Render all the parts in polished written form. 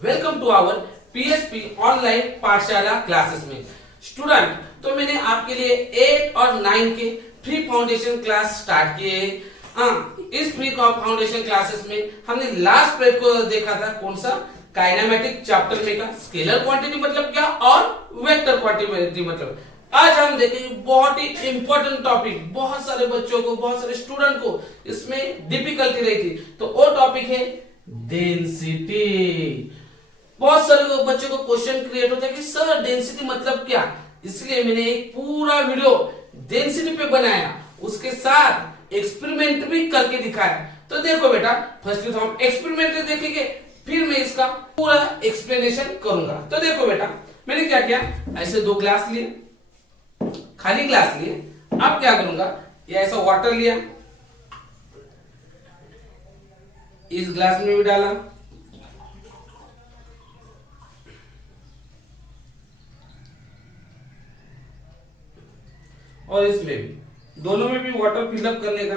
Welcome to our PSP online पाठशाला classes में। Student, तो मैंने आपके लिए 8 और 9 के फ्री फाउंडेशन क्लास स्टार्ट किए हैं। इस फ्री फाउंडेशन क्लासेस में हमने लास्ट पीरियड को देखा था, कौन सा, काइनेमेटिक चैप्टर में का स्केलर क्वांटिटी मतलब क्या और वेक्टर क्वांटिटी मतलब। आज हम देखेंगे बहुत ही इंपॉर्टेंट टॉपिक, बहुत सारे बच्चों को, बहुत सारे स्टूडेंट को इसमें डिफिकल्टी रही थी, तो वो टॉपिक है डेंसिटी। बहुत सारे बच्चों को क्वेश्चन क्रिएट होता है कि सर डेंसिटी मतलब क्या, इसलिए मैंने एक पूरा वीडियो डेंसिटी पे बनाया, उसके साथ एक्सपेरिमेंट भी करके दिखाया। तो देखो बेटा, फर्स्ट तो हम एक्सपेरिमेंट देखेंगे, फिर मैं इसका पूरा एक्सप्लेनेशन करूंगा। तो देखो बेटा, मैंने क्या किया, ऐसे 2 ग्लास लिए, खाली ग्लास लिए। अब क्या करूंगा, ये ऐसा वाटर लिया, इस ग्लास में भी डाला, और इसमें भी, दोनों में भी वाटर फिलअप करने का।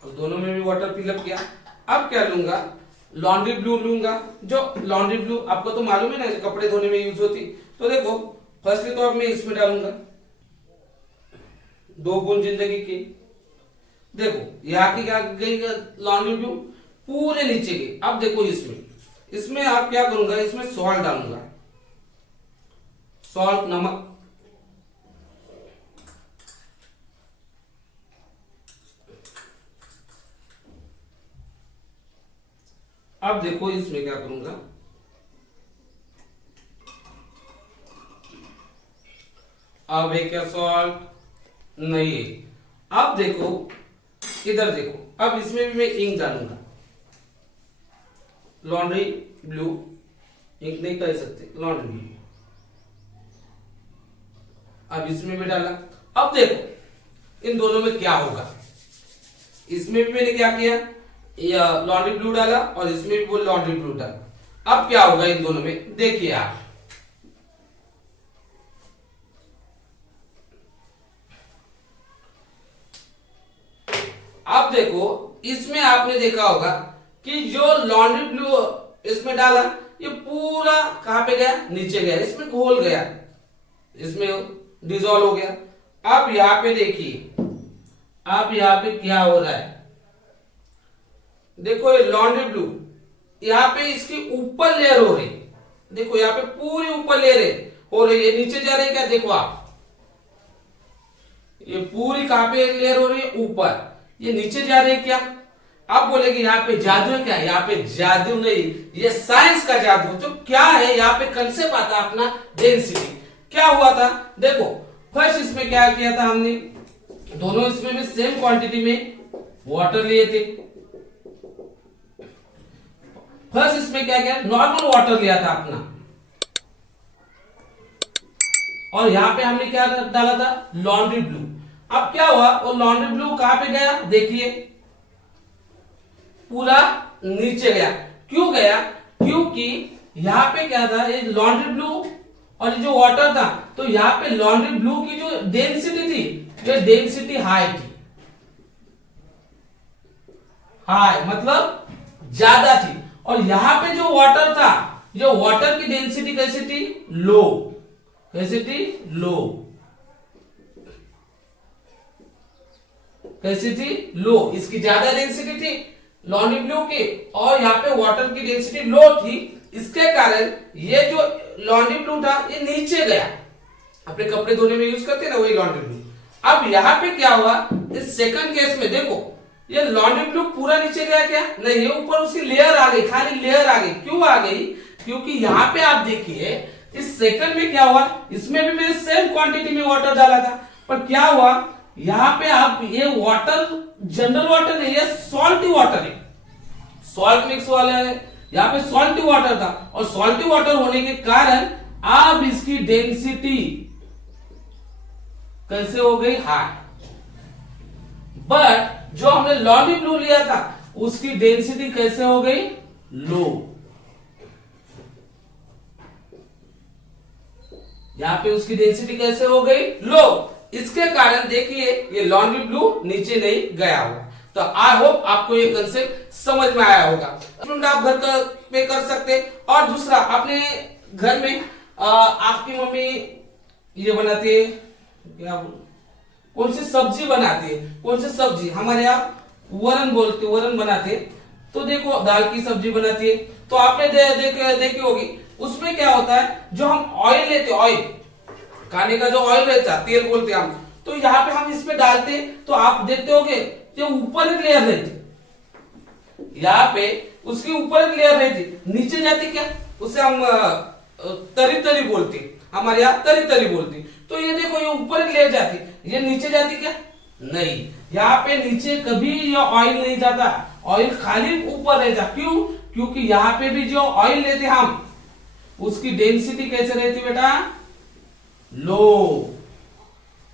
और दोनों में भी वाटर फिलअप किया। अब क्या लूंगा, लॉन्ड्री ब्लू लूंगा। जो लॉन्ड्री ब्लू आपको तो मालूम है ना, कपड़े धोने में यूज होती। तो देखो, फर्स्टली तो अब मैं इसमें डालूंगा 2 बूंद जिंदगी की। देखो यहाँ की क्या गई, लॉन्ड्री ब्लू पूरे नीचे गई। अब देखो इसमें आप क्या करूंगा, इसमें सॉल्ट डालूंगा, सॉल्ट, नमक। अब देखो इसमें क्या करूंगा, अब है क्या, सॉल्ट नहीं है। अब देखो इधर देखो, अब इसमें भी मैं इंक डालूंगा, लॉन्ड्री ब्लू, इंक नहीं कह सकते, लॉन्ड्री ब्लू। अब इसमें भी डाला। अब देखो इन दोनों में क्या होगा, इसमें भी मैंने क्या किया, लॉन्ड्री ब्लू डाला और इसमें भी वो लॉन्ड्री ब्लू डाला। अब क्या होगा इन दोनों में, देखिए आप, अब देखो इसमें आपने देखा होगा कि जो लॉन्ड्री ब्लू इसमें डाला, ये पूरा कहां पे गया, नीचे गया, इसमें घोल गया, इसमें डिजोल्व हो गया। अब यहां पे देखिए, अब यहां पे क्या हो रहा है, देखो ये लॉन्ड्री ब्लू, यहाँ पे इसकी ऊपर लेयर हो रही, देखो यहाँ पे पूरी ऊपर लेयर हो रही है, नीचे जा रही है क्या, देखो आप, ये पूरी कहां पे लेयर हो रही है, ऊपर, ये नीचे जा रही है क्या। आप बोलेगे यहाँ पे जादू है क्या, यहाँ पे जादू नहीं, ये साइंस का जादू। तो क्या है, यहाँ पे कंसेप्ट आता है अपना डेंसिटी। क्या हुआ था, देखो फर्स्ट इसमें क्या किया था हमने, दोनों इसमें भी सेम क्वांटिटी में वाटर लिए थे। फर्स्ट इसमें क्या किया, नॉर्मल वाटर लिया था अपना, और यहां पे हमने क्या डाला था, लॉन्ड्री ब्लू। अब क्या हुआ, वो लॉन्ड्री ब्लू कहां पे गया, देखिए पूरा नीचे गया। क्यों गया, क्योंकि यहां पे क्या था, ये लॉन्ड्री ब्लू और ये जो वाटर था, तो यहां पे लॉन्ड्री ब्लू की जो डेंसिटी थी, ये डेंसिटी हाई थी, हाई मतलब ज्यादा थी। और यहां पे जो वाटर था, जो वाटर की डेंसिटी कैसी थी, लो, कैसी थी, लो, कैसी थी, लो। इसकी ज्यादा डेंसिटी थी लॉन्ड्री ब्लू की, और यहाँ पे वाटर की डेंसिटी लो थी। इसके कारण ये जो लॉन्ड्री ब्लू था, ये नीचे गया, अपने कपड़े धोने में यूज करते हैं ना, वही लॉन्ड्री ब्लू। अब यहाँ पे क्या हुआ, इस सेकंड केस में देखो, ये लॉन्ड्री ब्लू पूरा नीचे गया क्या, नहीं, ये ऊपर उसकी लेयर आ गई, खाली लेयर आ गई। क्यों आ गई, क्योंकि यहाँ पे आप देखिए इस सेकंड में क्या हुआ, इसमें भी मैंने सेम क्वांटिटी में वाटर डाला था, पर क्या हुआ, यहाँ पे आप, ये वाटर जनरल वाटर नहीं, ये सॉल्टी वाटर है, सॉल्ट मिक्स वाला है, यहाँ पे सॉल्टी वाटर था, और सॉल्टी वाटर होने के कारण अब इसकी डेंसिटी कैसे हो गई, हाई। बट जो हमने लॉन्ड्री ब्लू लिया था, उसकी डेंसिटी कैसे हो गई, लो। यहां पे उसकी डेंसिटी कैसे हो गई, लो। इसके कारण देखिए ये लॉन्ड्री ब्लू नीचे नहीं गया हुआ। तो आई होप आपको ये कंसेप्ट समझ में आया होगा। आप घर पे कर सकते। और दूसरा, अपने घर में आपकी मम्मी ये बनाती है, क्या कौन सी सब्जी बनाती है, कौन सी सब्जी, हमारे यहाँ वरन बोलते, वरन बनाते। तो देखो दाल की सब्जी बनाती है, तो आपने देखी होगी, उसमें क्या होता है, जो हम ऑयल लेते, ऑयल खाने का जो ऑयल रहता है, तेल बोलते हैं हम, तो यहाँ पे हम इसमें डालते, तो आप देखते होगे जो ऊपर एक लेयर रहती, यहाँ पे उसके ऊपर एक लेयर रहती, नीचे जाती क्या, उसे हम तरी तरी बोलते, हमारे यहाँ तरी तरी बोलते। तो ये देखो, ये ऊपर एक लेयर जाती, ये नीचे जाती क्या, नहीं, यहाँ पे नीचे कभी ये ऑयल नहीं जाता, ऑयल खाली ऊपर रहता। क्यों? क्योंकि यहाँ पे भी जो ऑयल लेते हम, उसकी डेंसिटी कैसे रहती बेटा, लो,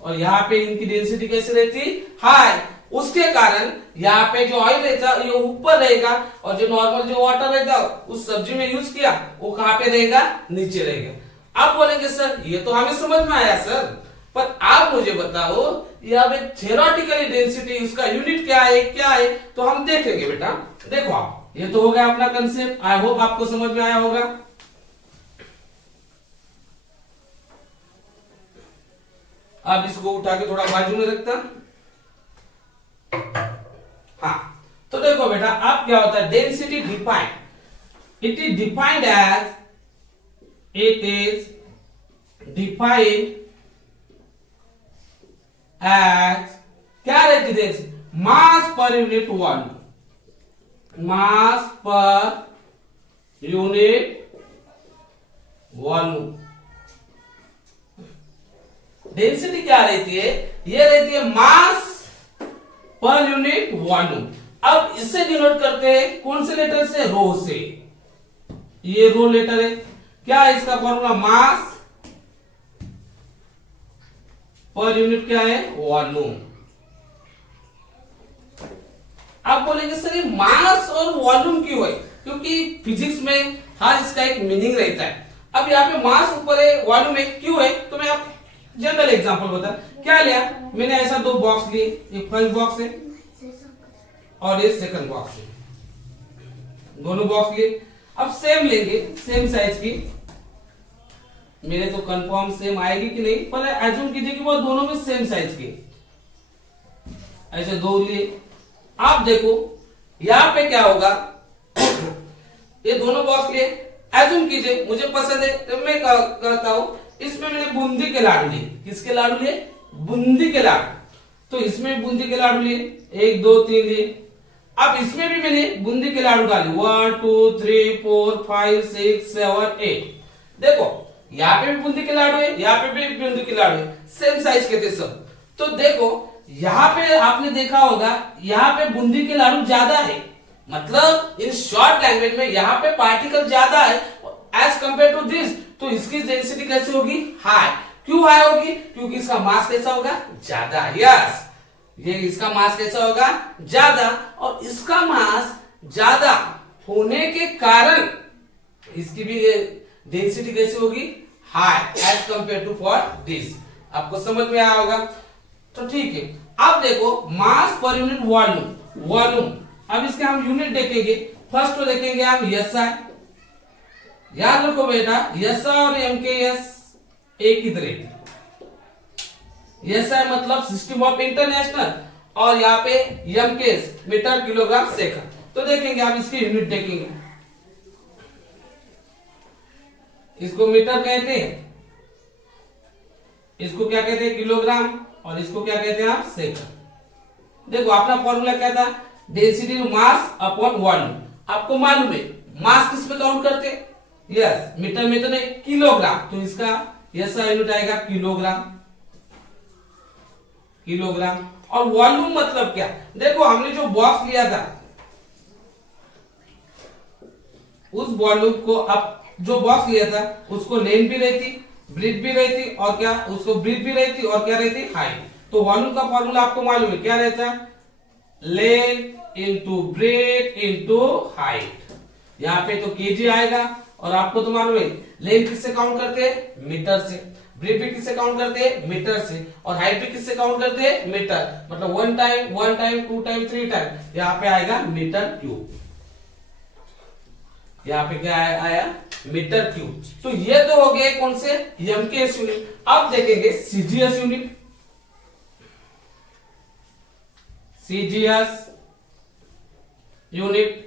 और यहाँ पे इनकी डेंसिटी कैसे रहती, हाई। उसके कारण यहाँ पे जो ऑयल रहता ये ऊपर रहेगा, और जो नॉर्मल जो वाटर रहता उस सब्जी में यूज किया वो कहाँ पे रहेगा, नीचे रहेगा। आप बोलेंगे सर ये तो हमें समझ में आया सर, पर आप मुझे बताओ यहाँ पे थ्योरेटिकली डेंसिटी, उसका यूनिट क्या है, तो हम देखेंगे बेटा। देखो आप, ये तो हो गया अपना कंसेप्ट, आई होप आपको समझ में आया होगा। अब इसको उठा के थोड़ा बाजू में रखता। हाँ, तो देखो बेटा, अब क्या होता है, density defined, it is defined as, it is defined as, क्या रहती डेंसिटी, मास पर यूनिट वॉल्यूम, मास पर यूनिट वॉल्यूम। डेंसिटी क्या रहती है, ये रहती है मास पर यूनिट वॉल्यूम। अब इससे डिनोट करते हैं कौन से लेटर से, रो से, ये रो लेटर है। क्या है इसका फॉर्मूला, मास पर यूनिट क्या है, वॉल्यूम। आप बोलेंगे सर ये मास और वॉल्यूम क्यों है, क्योंकि फिजिक्स में हर इसका एक मीनिंग रहता है। अब यहाँ पे मास ऊपर है, वॉल्यूम है, क्यों है, तो मैं आप जनरल एग्जांपल बता। क्या लिया मैंने, ऐसा दो बॉक्स लिए, एक फर्स्ट बॉक्स है और ये सेकंड बॉक्स है, दोनों बॉक्स लिए। अब सेम लेंगे, सेम साइज की, मेरे तो कंफर्म सेम आएगी कि नहीं, पर एज्यूम कीजिए कि वो दोनों में सेम साइज की, ऐसे दो लिए। आप देखो यहाँ पे क्या होगा, ये दोनों बॉक्स लिए, एज्यूम कीजिए मुझे पसंद है तो मैं कहता हूं इसमें मैंने बूंदी के लाडू लिए। किसके लाडू लिए, बूंदी के लाडू। तो इसमें बूंदी के लाडू लिए, 1 2 3 लिए। अब इसमें भी मैंने बूंदी के लाडू डाले, 1 2 3 4 5 6 7 8। देखो यहाँ पे भी बूंदी के लाडू है, यहाँ पे भी बूंदी के लाडू है, सेम साइज के थे सब। तो देखो यहाँ पे आपने देखा होगा, यहाँ पे बूंदी के लाडू ज्यादा है, मतलब इन शॉर्ट लैंग्वेज में यहाँ पे पार्टिकल ज्यादा है एज कंपेयर टू दिस। तो इसकी डेंसिटी कैसे होगी, हाई। क्यों हाई होगी, क्योंकि इसका मास कैसा होगा, ज्यादा। यस, ये इसका मास कैसा होगा, ज्यादा, और इसका मास ज्यादा होने के कारण इसकी भी डेंसिटी कैसे होगी, high as compare to for this. आपको समझ में आया होगा, तो ठीक है। अब देखो मास पर यूनिट वॉल्यूम, वॉल्यूम। अब इसके हम यूनिट देखेंगे, फर्स्ट तो देखेंगे हम एसआई। याद रखो बेटा, एसआई और एमकेएस एक ही तरह। एसआई मतलब सिस्टम ऑफ इंटरनेशनल, और यहाँ पे एमकेएस मीटर किलोग्राम सेकंड। तो देखेंगे आप इसके यूनिट देखेंगे, इसको मीटर कहते हैं, इसको क्या कहते हैं, किलोग्राम, और इसको क्या कहते हैं आप, सेकंड। देखो अपना फॉर्मूला क्या था, डेंसिटी मास अपॉन वॉल्यूम। आपको मालूम है मास किस में काउंट करते हैं, यस, मीटर में तो नहीं, किलोग्राम। तो इसका ऐसा यूनिट आएगा किलोग्राम, किलोग्राम। और वॉल्यूम मतलब क्या, देखो हमने जो बॉक्स लिया था उस वॉल्यूम को, अब जो बॉक्स लिया था उसको लेंथ भी रहती, ब्रीथ भी रहती, और क्या उसको ब्रीथ भी रहती, और क्या रहती, हाइट। तो वॉल्यूम का फॉर्मूला आपको मालूम है, क्या रहता है, length into breadth into height. यहाँ पे तो केजी आएगा, और आपको तो मालूम है लेंथ किससे काउंट करते हैं, मीटर से, ब्रीथ भी किससे काउंट करते हैं, मीटर से, और हाइट भी किससे काउंट करते हैं, मीटर, मतलब 1 टाइम 2 टाइम 3 टाइम, यहाँ पे आएगा मीटर क्यूब, यहाँ पे क्या आया, मीटर क्यूब। तो ये तो हो गए कौन से, एमकेएस यूनिट। अब देखेंगे CGS unit. CGS unit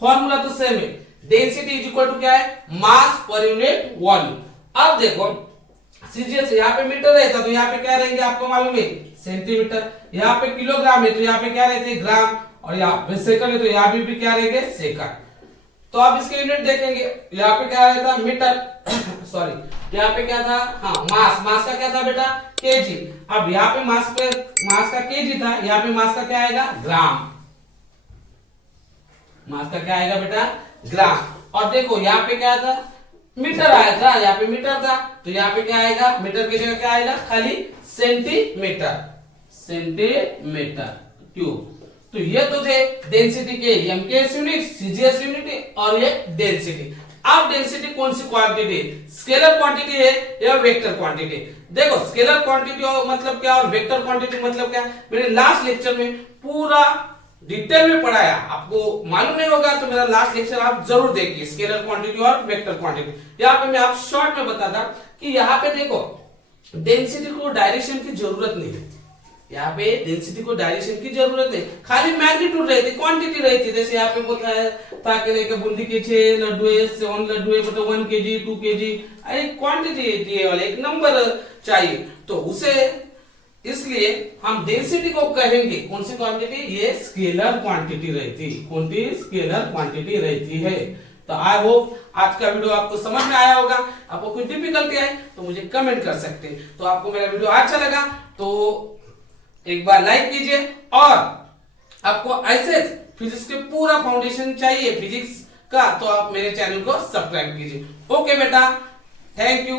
formula तो सेम है, डेंसिटी इज इक्वल टू क्या है, मास पर यूनिट वॉल्यूम। अब देखो सीजीएस यहाँ पे मीटर रहता तो यहाँ पे क्या रहेंगे, आपको मालूम है सेंटीमीटर, यहाँ पे किलोग्राम है तो यहाँ पे क्या रहते हैं, ग्राम, और यहाँ पे सेकंड है तो यहाँ पे भी क्या रहेंगे, सेकंड। तो आप इसके यूनिट देखेंगे, यहाँ पे क्या रहता, मीटर सॉरी यहाँ पे क्या था, हाँ मास का क्या था बेटा, केजी। अब यहाँ पे मास का केजी था, यहाँ पे मास का क्या आएगा, ग्राम, मास का क्या आएगा बेटा, ग्राम। और देखो यहाँ पे क्या था, मीटर आया था, यहाँ पे मीटर था तो यहाँ पे क्या आएगा, मीटर की जगह क्या आएगा, खाली सेंटीमीटर, सेंटीमीटर क्यूब। तो ये तो थे डेंसिटी के एमकेएस यूनिट, सीजीएस यूनिट और ये डेंसिटी। अब डेंसिटी कौन सी क्वांटिटी, स्केलर क्वांटिटी है या वेक्टर क्वांटिटी। देखो स्केलर क्वांटिटी मतलब क्या और वेक्टर क्वांटिटी मतलब क्या, मैंने लास्ट लेक्चर में पूरा डिटेल में पढ़ाया, आपको मालूम नहीं होगा तो मेरा लास्ट लेक्चर आप जरूर देखिए, स्केलर क्वांटिटी और वेक्टर क्वांटिटी। यहाँ पे मैं आप शॉर्ट में बताता कि यहाँ पे देखो डेंसिटी को डायरेक्शन की जरूरत नहीं है, यहाँ पे डेंसिटी को डायरेक्शन की जरूरत है, खाली मैग्नीट्यूड रहती, क्वांटिटी रहती। जैसे यहाँ पे बोलता है ताकि बूंदी के 6 लड्डू है, 7 लड्डू है, मतलब 1 kg 2 kg, अरे क्वांटिटी वाले एक नंबर चाहिए, तो उसे इसलिए हम डेंसिटी को कहेंगे कौन सी क्वांटिटी, ये स्केलर क्वांटिटी रहती, कौन सी स्केलर क्वांटिटी रहती है। तो आई होप आज का वीडियो आपको समझ में आया होगा। आपको कोई डिफिकल्टी आए तो मुझे कमेंट कर सकते हैं। तो आपको मेरा वीडियो अच्छा लगा तो एक बार लाइक कीजिए, और आपको ऐसे फिजिक्स के पूरा फाउंडेशन चाहिए फिजिक्स का तो आप मेरे चैनल को सब्सक्राइब कीजिए। ओके बेटा, थैंक यू।